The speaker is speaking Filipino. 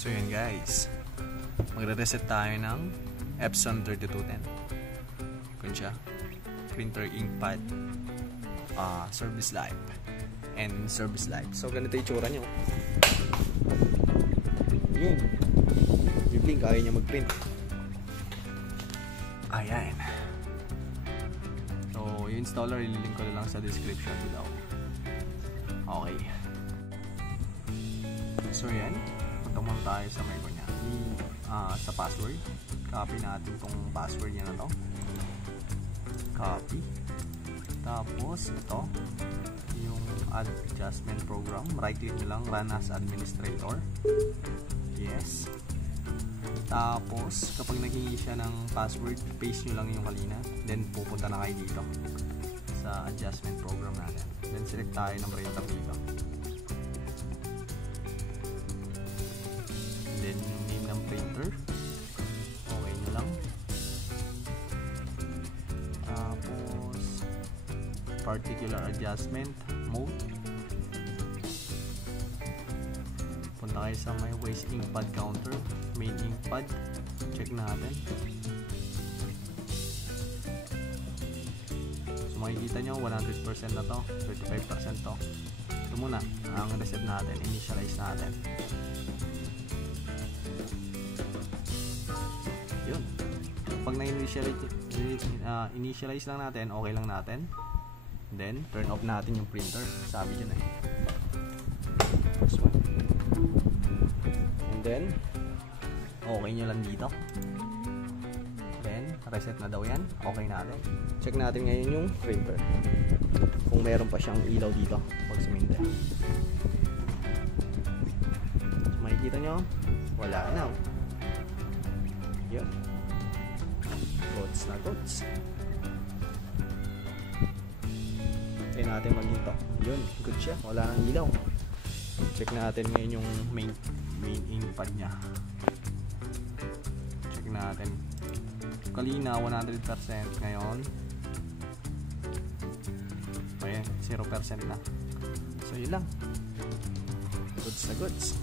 So yun guys, magre-reset tayo ng Epson 3210. Kung siya, printer, ink pad, service life, and service life. So ganito yung tsura nyo. Yun, yung blink, ayaw niya mag-print. Ayan. So yung installer, ililink ko na lang sa description below. Okay. So yan, punta muna tayo sa may kanya. Sa password, copy natin tong password niya na to. Copy. Tapos ito, yung add adjustment program, right click nyo lang, run as administrator. Yes. Tapos kapag naghingi siya ng password, paste nyo lang yung kanina, then pupunta na kayo dito sa adjustment program natin. Then select tayo ng printer dito. Then yung name ng printer, okay nyo lang. Tapos particular adjustment mode, punta kayo sa may waste ink pad counter, main ink pad, check natin. So makikita nyo 100% na to, 35% to. Ito muna ang reset natin, initialize natin. Yun, pag na-initialize lang natin, okay lang natin. Then turn off natin yung printer, sabi dyan eh. This one. And then okay nyo lang dito. Then reset na daw yan, okay natin. Check natin ngayon yung printer, kung meron pa siyang ilaw dito pag sumindi. So makikita nyo, wala na. Yun, goods na goods. Try natin maghinto. Yun, good siya, wala nang ilaw. Check natin ngayon yung main ink pad nya. Check natin. Kalina 100%, ngayon ayan, 0% na. So yun lang, goods na goods.